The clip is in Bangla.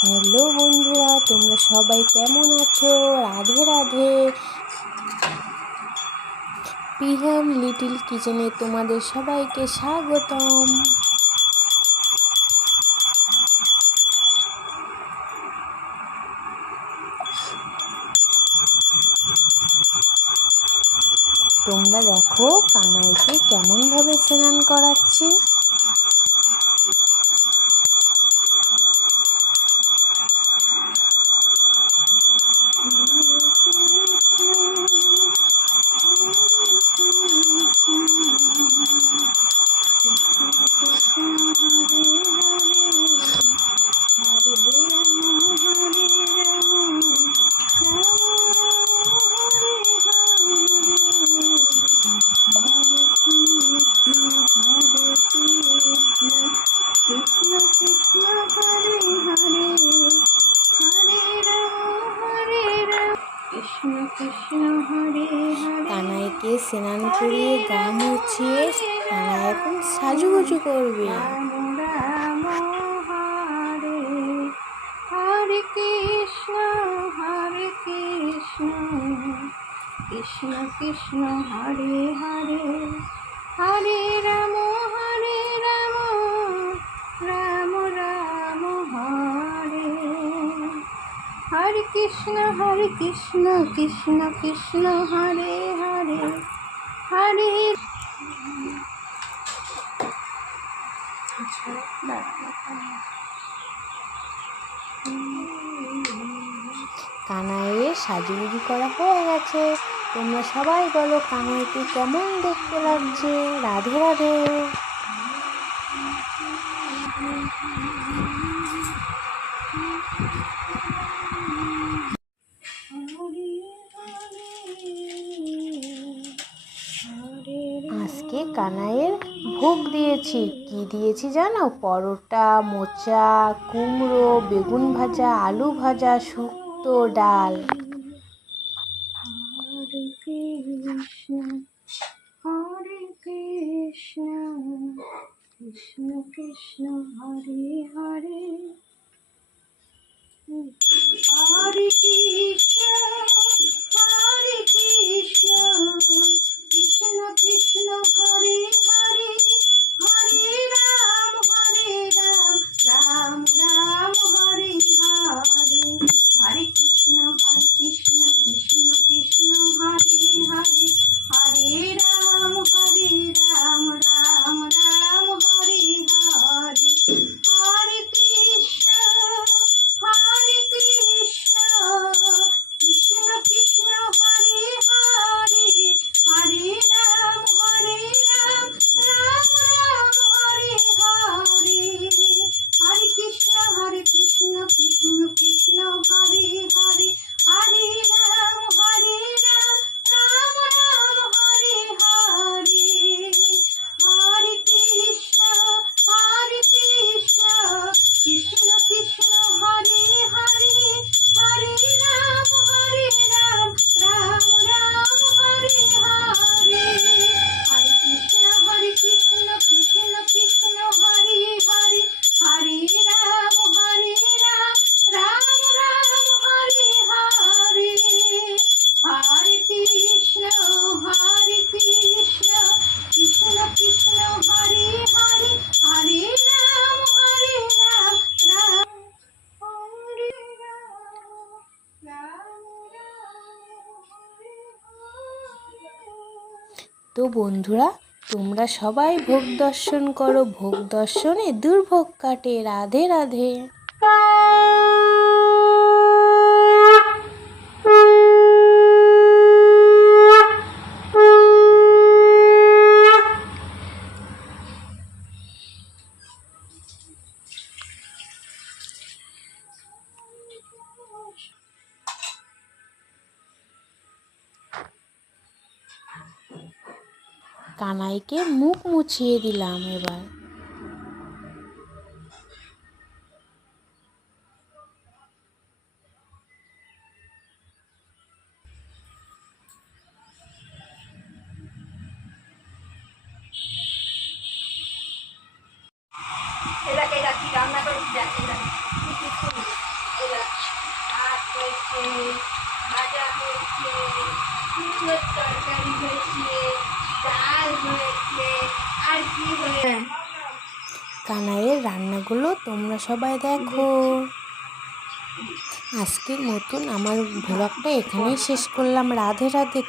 হ্যালো বন্ধুরা, তোমরা সবাই কেমন আছো? রাধে রাধে। পিহাম লিটিল কিচেনে তোমাদের সবাইকে স্বাগতম। তোমরা দেখো কানাইকে কেমনভাবে স্নান করাচ্ছি। স্নান করিয়ে গা মুছিয়ে কানাই এখন সাজুগুজু করবে। হরে কৃষ্ণ হরে কৃষ্ণ কৃষ্ণ কৃষ্ণ হরে হরে হরে রাম হরে রাম রাম রাম হরে হরে কৃষ্ণ হরে কৃষ্ণ কৃষ্ণ কৃষ্ণ হরে হরে হরে কানাইয়ের সাজুগুজি করা হয়ে গেছে। তোমরা সবাই বলো কানাইকে কেমন দেখতে লাগছে? রাধে রাধে। কানাইয়ের ভোগ দিয়েছি। কি দিয়েছি জানো? পরোটা, মোচা, কুমড়ো, বেগুন ভাজা, আলু ভাজা, শুক্তো ডাল। কৃষ্ণ কৃষ্ণ, হরে হরে। তো বন্ধুরা তোমরা সবাই ভোগ দর্শন করো। ভোগ দর্শনে দুর্ভোগ কাটে। রাধে রাধে। কানাইকে মুখ মুছিয়ে দিলাম এবার। ভাজা হয়েছে তরকারি হয়েছে কানাইয়ের রান্নাগুলো তোমরা সবাই দেখো। আজকের মতন আমার ভ্লগটা এখানেই শেষ করলাম। রাধে রাধে।